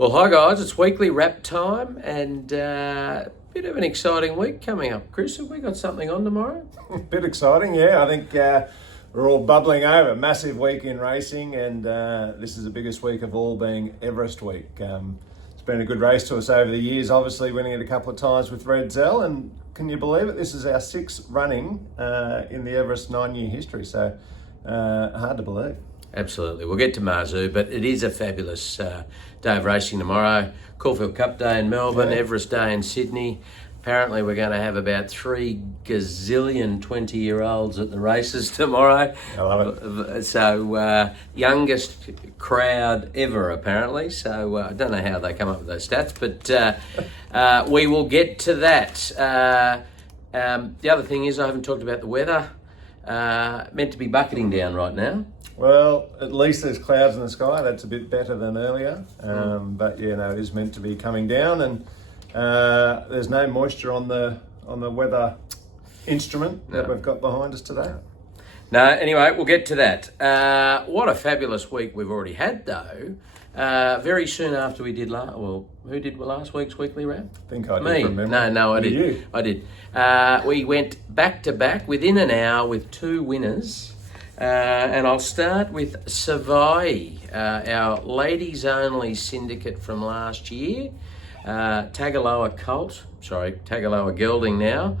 Well, hi guys, it's weekly wrap time and a bit of an exciting week coming up. Chris, have we got something on tomorrow? A bit exciting, yeah. I think we're all bubbling over. Massive week in racing, and this is the biggest week of all, being Everest week. It's been a good race to us over the years, obviously winning it a couple of times with Red Zell, and can you believe it? This is our sixth running in the Everest 9-year history, so hard to believe. Absolutely. We'll get to Marzu, but it is a fabulous day of racing tomorrow. Caulfield Cup Day in Melbourne, Everest Day in Sydney. Apparently we're going to have about 3 gazillion 20-year-olds at the races tomorrow. I love it. So youngest crowd ever, apparently. So I don't know how they come up with those stats, but we will get to that. The other thing is, I haven't talked about the weather. Meant to be bucketing down right now. Well, at least there's clouds in the sky. That's a bit better than earlier. But yeah, no, it is meant to be coming down, and there's no moisture on the weather instrument that we've got behind us today. No, anyway, we'll get to that. What a fabulous week we've already had, though. Very soon after we did who did last week's weekly wrap? I think I did. Me? No, I did. You? I did. We went back to back within an hour with 2 winners. And I'll start with Savai, our ladies only syndicate from last year. Tagaloa Gelding now.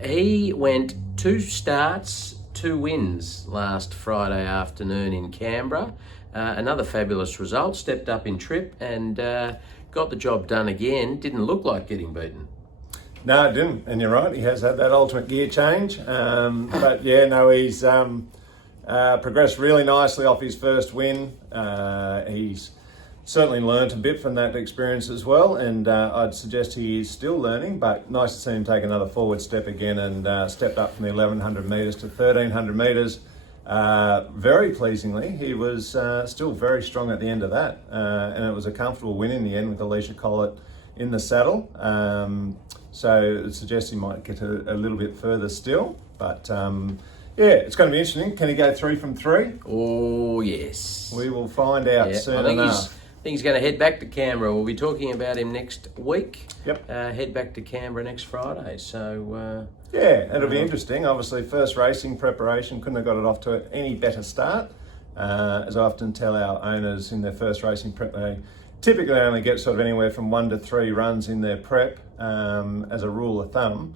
He went 2 starts, 2 wins last Friday afternoon in Canberra. Another fabulous result, stepped up in trip and got the job done again. Didn't look like getting beaten. No, it didn't, and you're right, he has had that ultimate gear change. But yeah, no, he's progressed really nicely off his first win. He's certainly learnt a bit from that experience as well, and I'd suggest he is still learning, but nice to see him take another forward step again and stepped up from the 1100 metres to 1300 metres. Very pleasingly, he was still very strong at the end of that, and it was a comfortable win in the end with Alicia Collett in the saddle. So it suggests he might get a little bit further still, but yeah, it's going to be interesting. Can he go 3 from 3? Oh yes, we will find out soon enough. I think he's going to head back to Canberra. We'll be talking about him next week. Yep. Head back to Canberra next Friday. So yeah, it'll be interesting. Obviously, first racing preparation, couldn't have got it off to any better start. As I often tell our owners, in their first racing prep, they typically only get sort of anywhere from 1 to 3 runs in their prep, as a rule of thumb.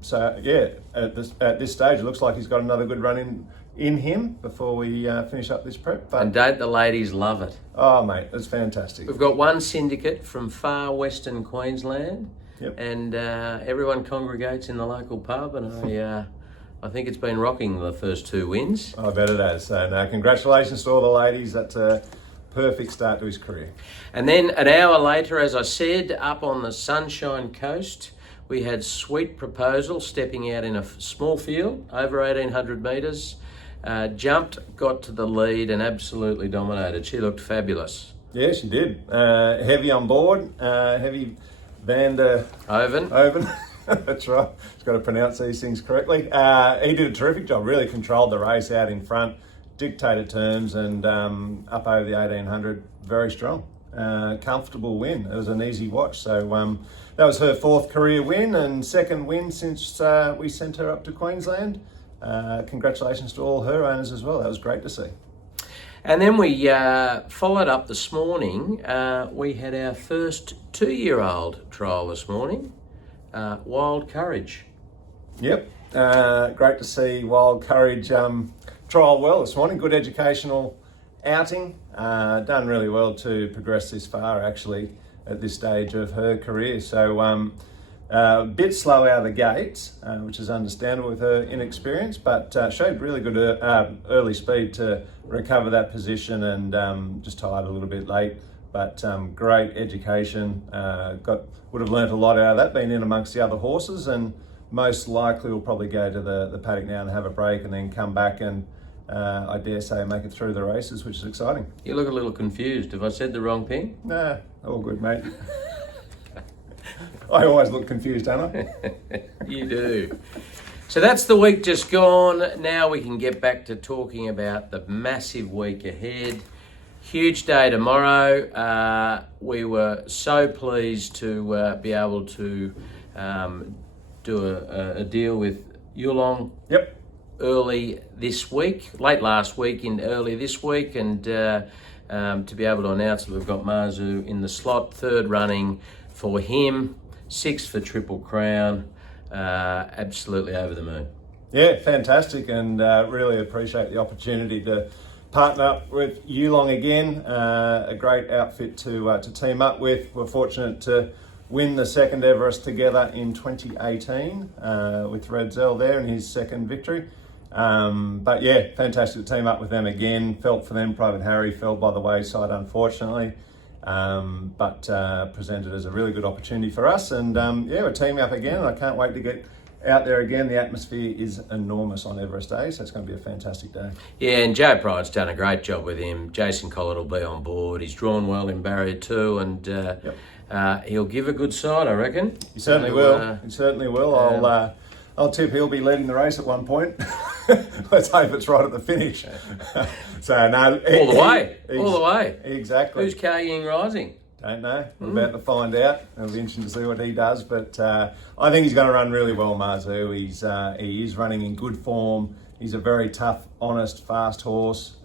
So yeah, at this stage, it looks like he's got another good run in him before we finish up this prep. And don't the ladies love it? Oh mate, it's fantastic. We've got one syndicate from far western Queensland. Yep. And everyone congregates in the local pub, and I think it's been rocking the first 2 wins. I bet it has. So no, congratulations to all the ladies. That's a perfect start to his career. And then an hour later, as I said, up on the Sunshine Coast, we had Sweet Proposal stepping out in a small field, over 1800 metres, jumped, got to the lead and absolutely dominated. She looked fabulous. Yeah, she did. Heavy on board, heavy Van der Oven. That's right. Just got to pronounce these things correctly. He did a terrific job, really controlled the race out in front, dictated terms, and up over the 1800, very strong. Comfortable win. It was an easy watch. So that was her 4th career win and 2nd win since we sent her up to Queensland. Congratulations to all her owners as well. That was great to see. And then we followed up this morning. We had our first 2-year-old trial this morning, Wild Courage. Yep, great to see Wild Courage trial well this morning. Good educational outing. Done really well to progress this far, actually, at this stage of her career. So a bit slow out of the gates, which is understandable with her inexperience, but showed really good early speed to recover that position, and just tired a little bit late. But great education. Would have learnt a lot out of that, being in amongst the other horses, and most likely will probably go to the paddock now and have a break, and then come back and I dare say make it through the races, which is exciting. You look a little confused. Have I said the wrong thing? Nah, all good, mate. I always look confused, don't I? You do. So that's the week just gone. Now we can get back to talking about the massive week ahead. Huge day tomorrow. We were so pleased to be able to do a deal with Yulong. Yep. Early this week, late last week, early this week, and to be able to announce that we've got Marzu in the slot, third running for him, 6th for Triple Crown. Absolutely over the moon. Yeah, fantastic, and really appreciate the opportunity to partner up with Yulong again. A great outfit to team up with. We're fortunate to win the second Everest together in 2018 with Redzel there in his second victory. But yeah, fantastic to team up with them again. Felt for them, Private Harry fell by the wayside unfortunately, but presented as a really good opportunity for us. And yeah, we're teaming up again, and I can't wait to get out there again. The atmosphere is enormous on Everest Day, so it's going to be a fantastic day. Yeah, and Joe Pride's done a great job with him. Jason Collett will be on board. He's drawn well in Barrier 2, and he'll give a good side, I reckon. He certainly will. He certainly will. I'll tip he'll be leading the race at one point. Let's hope it's right at the finish. So no, all the way. Exactly. Who's Cao Ying Rising? Don't know. We're about to find out. It'll be interesting to see what he does. But I think he's going to run really well, Marzu. He is running in good form. He's a very tough, honest, fast horse.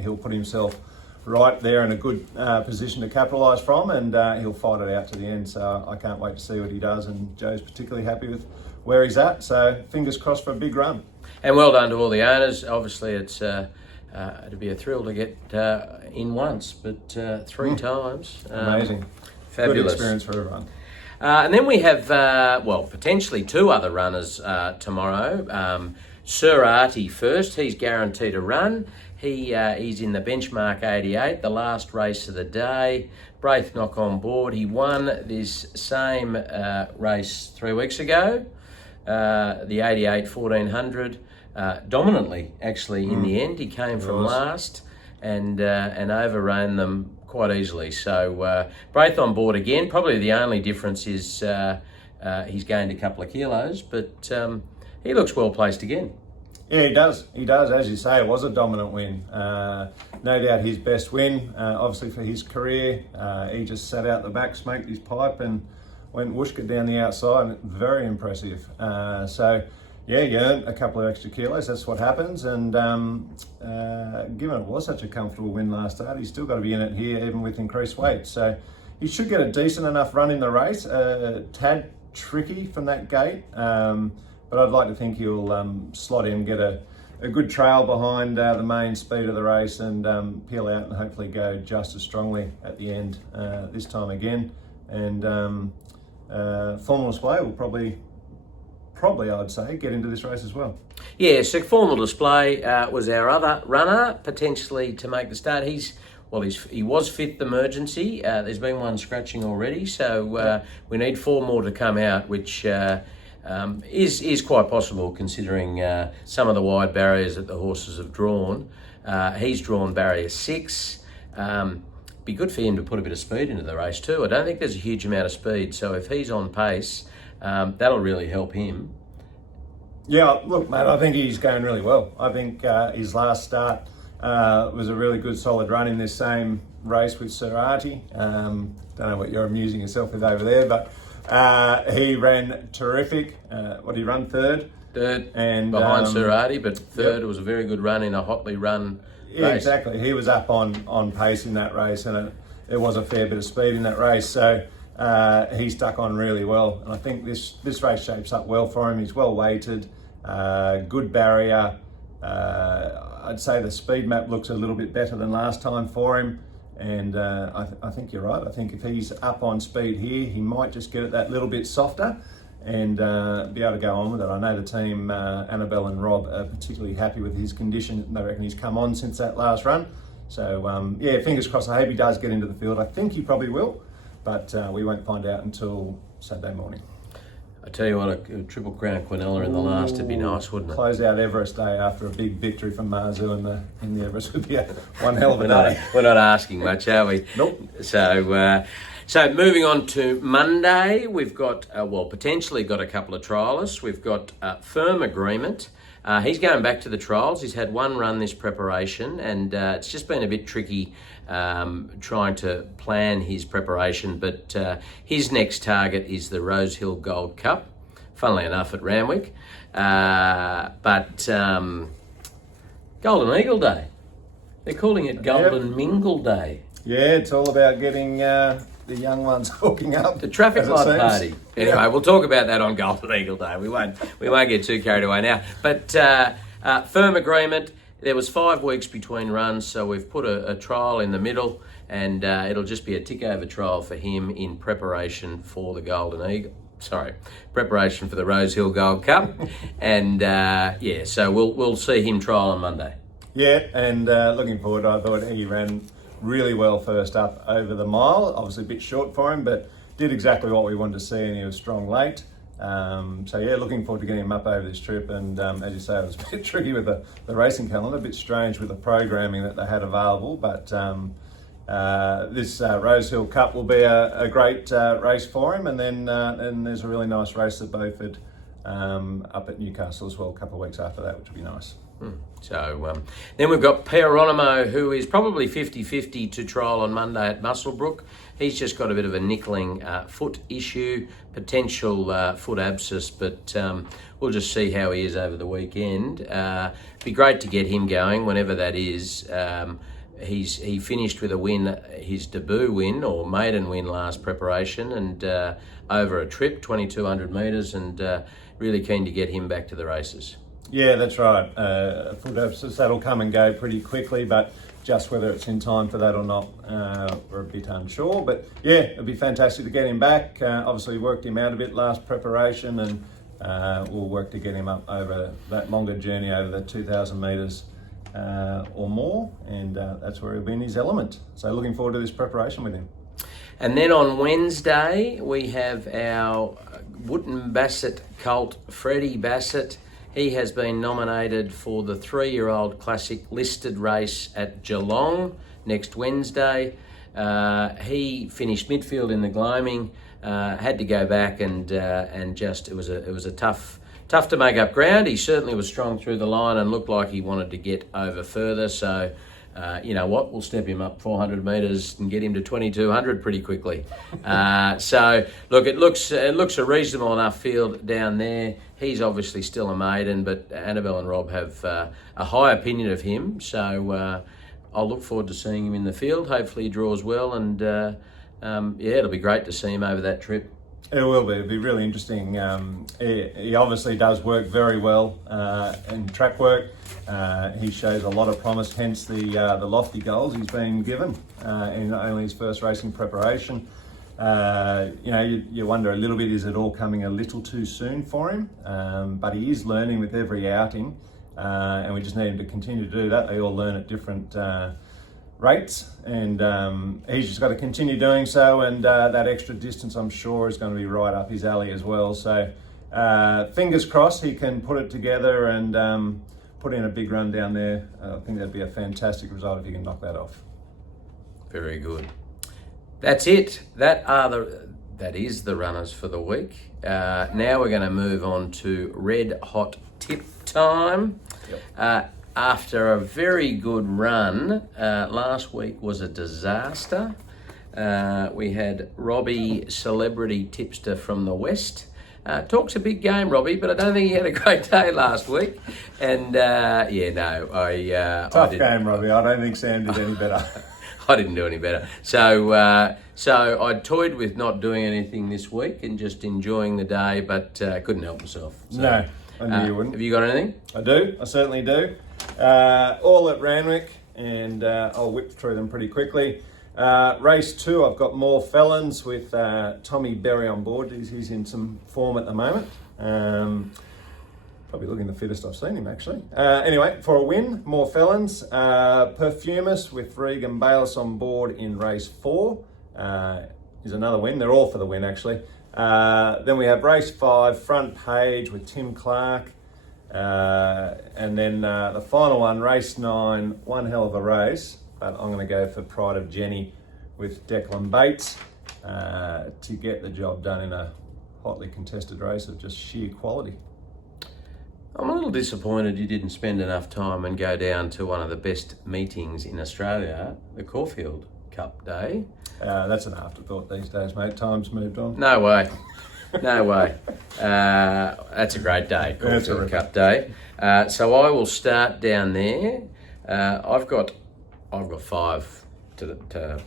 He'll put himself right there in a good position to capitalise from, and he'll fight it out to the end. So I can't wait to see what he does. And Joe's particularly happy with where he's at. So fingers crossed for a big run. And well done to all the owners. Obviously, it's it'd be a thrill to get in once, but 3 times. Amazing. Fabulous. Good experience for everyone. And then we have, potentially 2 other runners tomorrow. Sir Artie first. He's guaranteed a run. He's in the benchmark 88, the last race of the day. Braithnock on board. He won this same race 3 weeks ago, the 88 1400. Dominantly, actually, in the end. He came from last and overran them quite easily. So Braith on board again. Probably the only difference is he's gained a couple of kilos, but he looks well placed again. Yeah, he does. He does. As you say, it was a dominant win. No doubt his best win, obviously for his career. He just sat out the back, smoked his pipe, and went whooshka down the outside. Very impressive. Yeah, you earned a couple of extra kilos. That's what happens. And given it was such a comfortable win last start, he's still got to be in it here, even with increased weight. So he should get a decent enough run in the race. Tad tricky from that gate, but I'd like to think he'll slot in, get a good trail behind the main speed of the race, and peel out and hopefully go just as strongly at the end this time again. And Formal Display will probably I'd say get into this race as well. Yeah, so Formal Display was our other runner potentially to make the start. He was 5th emergency. There's been one scratching already, so we need 4 more to come out, which is quite possible considering some of the wide barriers that the horses have drawn. He's drawn barrier 6. Be good for him to put a bit of speed into the race too. I don't think there's a huge amount of speed, so if he's on pace, that'll really help him. Yeah, look, mate, I think he's going really well. I think his last start was a really good, solid run in this same race with Sir Artie. Don't know what you're amusing yourself with over there, but he ran terrific. What did he run? Third, and behind Sir Artie, but third. It was a very good run in a hotly run race. Yeah, exactly. He was up on pace in that race, and it was a fair bit of speed in that race. So he stuck on really well, and I think this race shapes up well for him. He's well weighted, good barrier. I'd say the speed map looks a little bit better than last time for him, and I think you're right. I think if he's up on speed here, he might just get it that little bit softer and be able to go on with it. I know the team, Annabelle and Rob, are particularly happy with his condition. They reckon he's come on since that last run. So yeah, fingers crossed. I hope he does get into the field. I think he probably will, but we won't find out until Saturday morning. I tell you what, a Triple Crown Quinella in the last would be nice, wouldn't it? Close out Everest Day after a big victory from Marzu in the Everest would be one hell of a day. We're not asking much, are we? Nope. So moving on to Monday, we've got, potentially got a couple of trialists. We've got Firm Agreement. He's going back to the trials. He's had one run this preparation, and it's just been a bit tricky trying to plan his preparation, but his next target is the Rosehill Gold Cup, funnily enough at Randwick. But Golden Eagle Day. They're calling it Golden Mingle Day. Yeah, it's all about getting the young ones hooking up. The traffic light party. Anyway, Yeah. we'll talk about that on Golden Eagle Day. We won't get too carried away now. But firm agreement. There was 5 weeks between runs, so we've put a trial in the middle, and it'll just be a tick-over trial for him in preparation for the preparation for the Rosehill Gold Cup. And so we'll see him trial on Monday. Yeah, and looking forward, I thought he ran really well first up over the mile. Obviously a bit short for him, but did exactly what we wanted to see, and he was strong late. Looking forward to getting him up over this trip. And as you say, it was a bit tricky with the racing calendar, a bit strange with the programming that they had available. But this Rosehill Cup will be a great race for him. And then there's a really nice race at Beaufort up at Newcastle as well, a couple of weeks after that, which will be nice. So then we've got Peronimo, who is probably 50-50 to trial on Monday at Muswellbrook. He's just got a bit of a nickling foot issue, potential foot abscess, but we'll just see how he is over the weekend. Be great to get him going whenever that is. He finished with a win, his debut win or maiden win last preparation, and over a trip, 2,200 metres, and really keen to get him back to the races. Yeah, that's right. Foot abscess, that'll come and go pretty quickly, but just whether it's in time for that or not, we're a bit unsure. But yeah, it'd be fantastic to get him back. Obviously, worked him out a bit last preparation, and we'll work to get him up over that longer journey over the 2,000 metres or more, and that's where he'll be in his element. So looking forward to this preparation with him. And then on Wednesday, we have our Wootton Bassett colt, Freddie Bassett. He has been nominated for the 3-year-old classic listed race at Geelong next Wednesday. He finished midfield in the gloaming, had to go back and just it was a tough to make up ground. He certainly was strong through the line and looked like he wanted to get over further. So you know what, we'll step him up 400 metres and get him to 2,200 pretty quickly. So look, it looks a reasonable enough field down there. He's obviously still a maiden, but Annabelle and Rob have a high opinion of him. So I'll look forward to seeing him in the field. Hopefully he draws well, and it'll be great to see him over that trip. It will be. It'll be really interesting. He obviously does work very well in track work. He shows a lot of promise, hence the lofty goals he's been given in only his first racing preparation. You wonder a little bit, is it all coming a little too soon for him? But he is learning with every outing, and we just need him to continue to do that. They all learn at different rates, and he's just got to continue doing so, and that extra distance I'm sure is going to be right up his alley as well. So fingers crossed he can put it together and put in a big run down there. I think that'd be a fantastic result if he can knock that off. Very good. That's it. That is the runners for the week. Now we're going to move on to red hot tip time. Yep. After a very good run, last week was a disaster. We had Robbie, celebrity tipster from the West. Talks a big game, Robbie, but I don't think he had a great day last week. And Tough game, Robbie. I don't think Sam did any better. I didn't do any better. So I toyed with not doing anything this week and just enjoying the day, but couldn't help myself. So, no, I knew you wouldn't. Have you got anything? I do. I certainly do. All at Randwick, and I'll whip through them pretty quickly. Race 2, I've got more felons with Tommy Berry on board. He's in some form at the moment. Probably looking the fittest I've seen him, actually. Anyway, for a win, more felons. Perfumist with Regan Bayliss on board in race 4 is another win. They're all for the win, actually. Then we have race 5, Front Page with Tim Clark. And then the final one, race 9, one hell of a race. But I'm going to go for Pride of Jenny with Declan Bates to get the job done in a hotly contested race of just sheer quality. I'm a little disappointed you didn't spend enough time and go down to one of the best meetings in Australia, the Caulfield Cup Day. That's an afterthought these days, mate. Time's moved on. No way. No way. That's a great day, Caulfield Cup Day. So I will start down there. I've got 5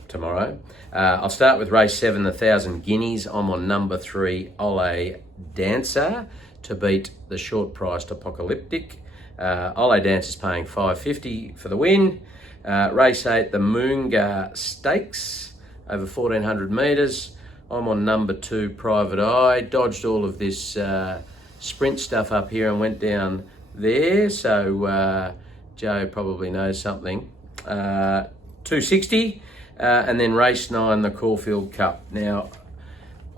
tomorrow. I'll start with race 7, the 1,000 guineas. I'm on number 3, Ole Dancer, to beat the short-priced Apocalyptic. Ole Dancer's paying $5.50 for the win. Race 8, the Moonga Stakes, over 1,400 metres. I'm on number 2, Private Eye. Dodged all of this sprint stuff up here and went down there. So Joe probably knows something. 260. And then race 9, the Caulfield Cup. Now,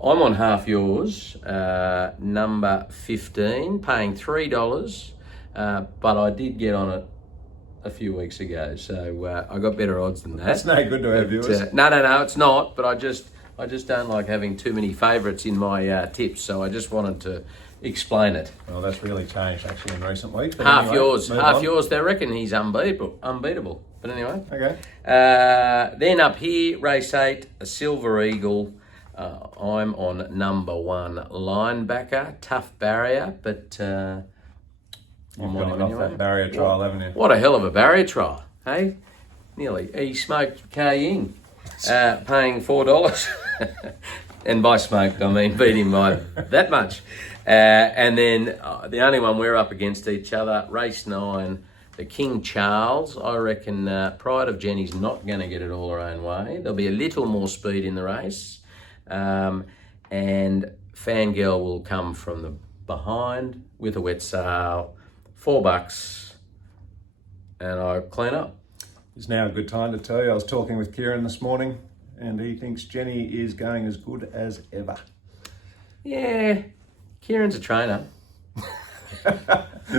I'm on half yours, number 15, paying $3. But I did get on it a few weeks ago, so I got better odds than that. That's no good to our viewers. No, it's not. But I just don't like having too many favourites in my tips, so I just wanted to explain it. Well, that's really changed actually in recent weeks. But Half anyway, yours. They reckon he's unbeatable. But anyway. Okay. Then up here, race 8, a Silver Eagle. I'm on number 1, Linebacker. Tough barrier, but You've gone off that barrier trial, haven't you? What a hell of a barrier trial, hey? Nearly. He smoked K-Ying, paying $4. And by smoked, I mean beat him by that much. And then the only one we're up against each other, race 9, the King Charles. I reckon Pride of Jenny's not going to get it all her own way. There'll be a little more speed in the race. And Fangirl will come from the behind with a wet sail. $4, and I clean up. It's now a good time to tell you, I was talking with Kieran this morning, and he thinks Jenny is going as good as ever. Yeah, Kieran's a trainer.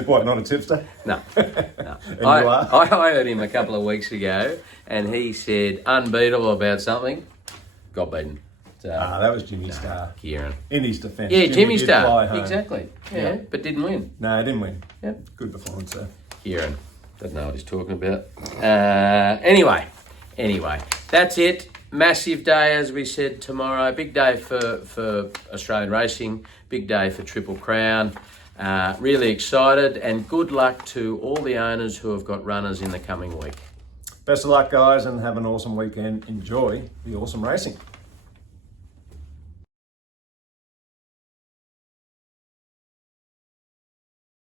What, not a tipster? No. And you are? I heard him a couple of weeks ago, and he said unbeatable about something. Got beaten. So, that was Jimmy Star. Kieran. In his defence. Yeah, Jimmy did Star. fly home. Exactly. Yeah, but didn't win. No, he didn't win. Yep. Good performance there. Kieran. Doesn't know what he's talking about. Anyway, that's it. Massive day, as we said, tomorrow. Big day for Australian racing. Big day for Triple Crown. Really excited, and good luck to all the owners who have got runners in the coming week. Best of luck, guys, and have an awesome weekend. Enjoy the awesome racing.